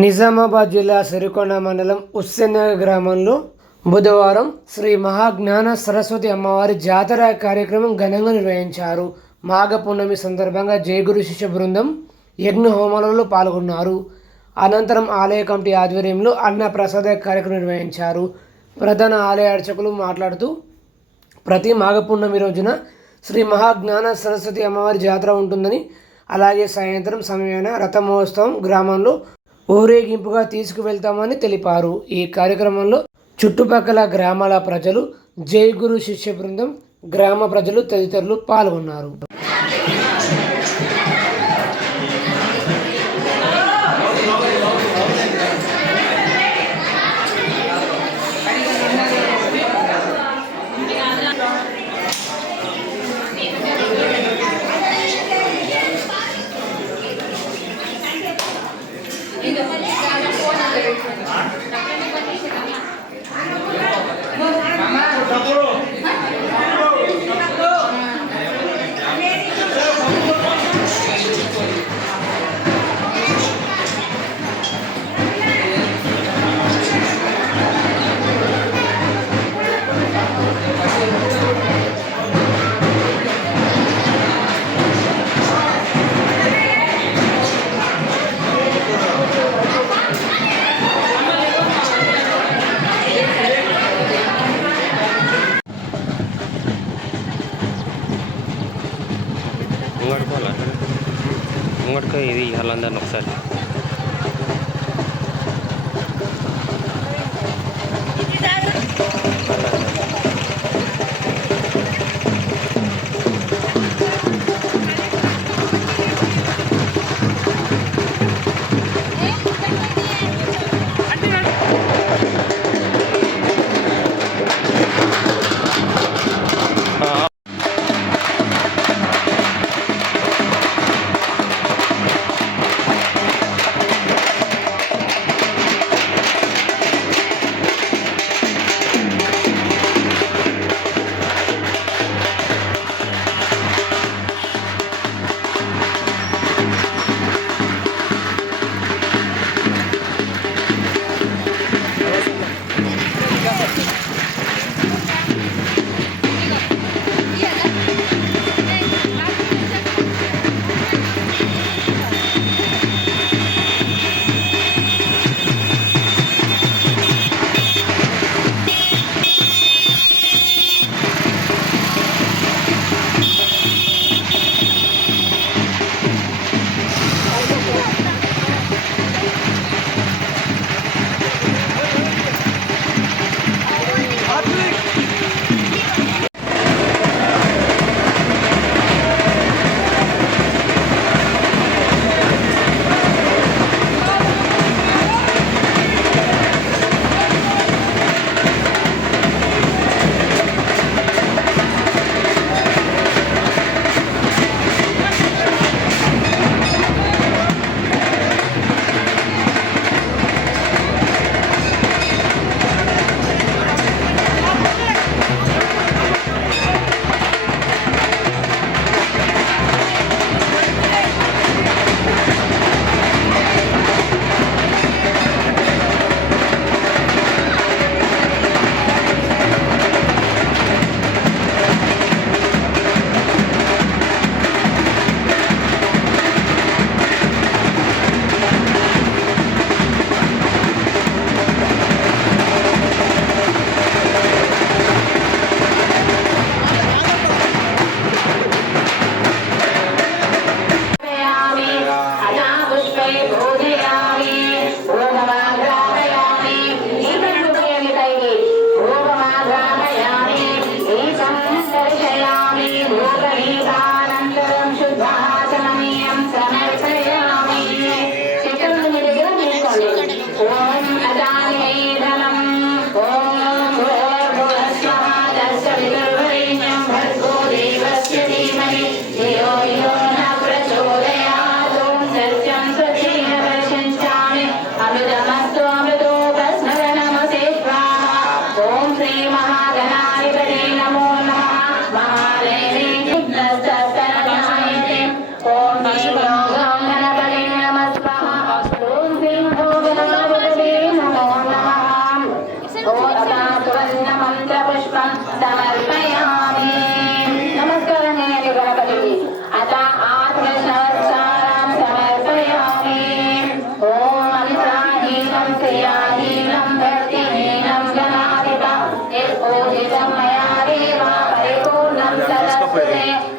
నిజామాబాద్ జిల్లా సిరికొండ మండలం ఉస్సెన్నగర్ గ్రామంలో బుధవారం శ్రీ మహాజ్ఞాన సరస్వతి అమ్మవారి జాతర కార్యక్రమం ఘనంగా నిర్వహించారు. మాఘపూర్ణమి సందర్భంగా జయగురు శిష్య బృందం యజ్ఞ హోమాలలో పాల్గొన్నారు. అనంతరం ఆలయ కమిటీ ఆధ్వర్యంలో అన్న ప్రసాద కార్యక్రమం నిర్వహించారు. ప్రధాన ఆలయ అర్చకులు మాట్లాడుతూ ప్రతి మాఘపూర్ణమి రోజున శ్రీ మహాజ్ఞాన సరస్వతి అమ్మవారి జాతర ఉంటుందని అలాగే సాయంత్రం సమయాన రథ మహోత్సవం గ్రామంలో ఊరేగింపుగా తీసుకువెళ్తామని తెలిపారు. ఈ కార్యక్రమంలో చుట్టుపక్కల గ్రామాల ప్రజలు జై గురు శిష్య బృందం గ్రామ ప్రజలు తదితరులు పాల్గొన్నారు. సరస్వతే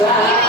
back.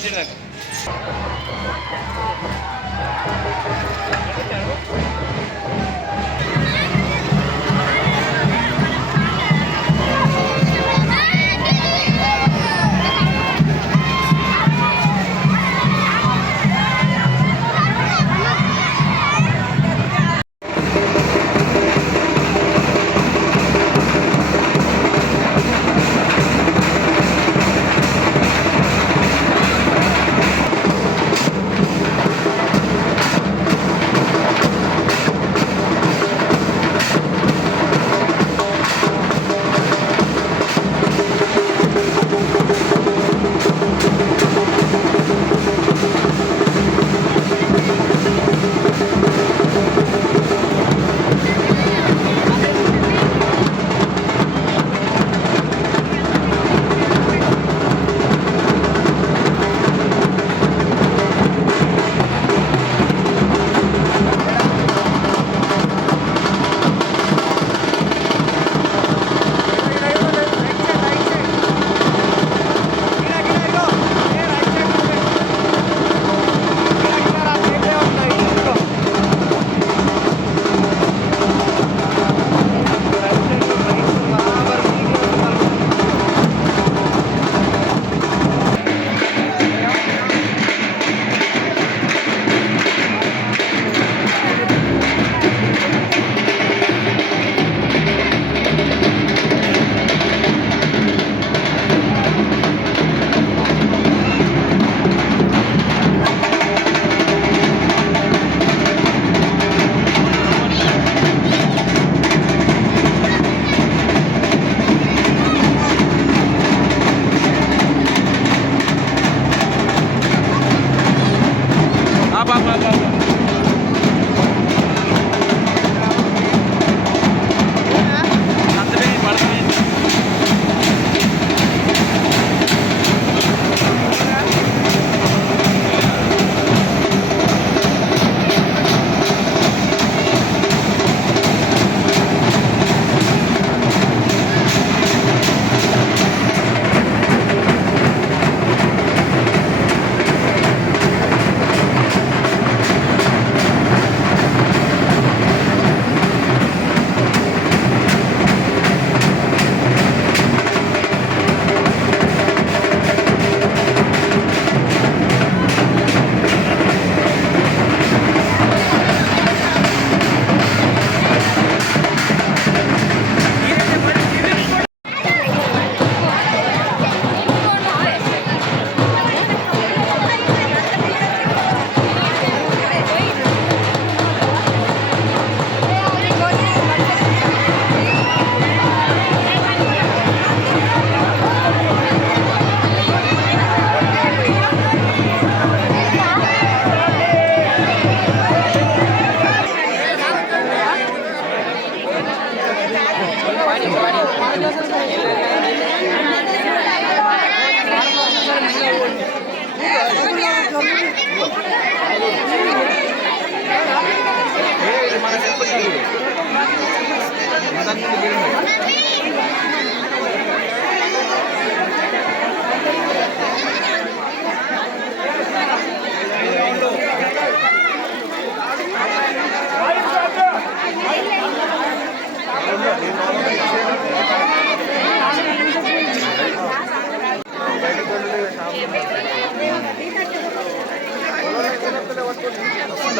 じるなく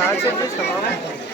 నుంచి దాకా మాతాకి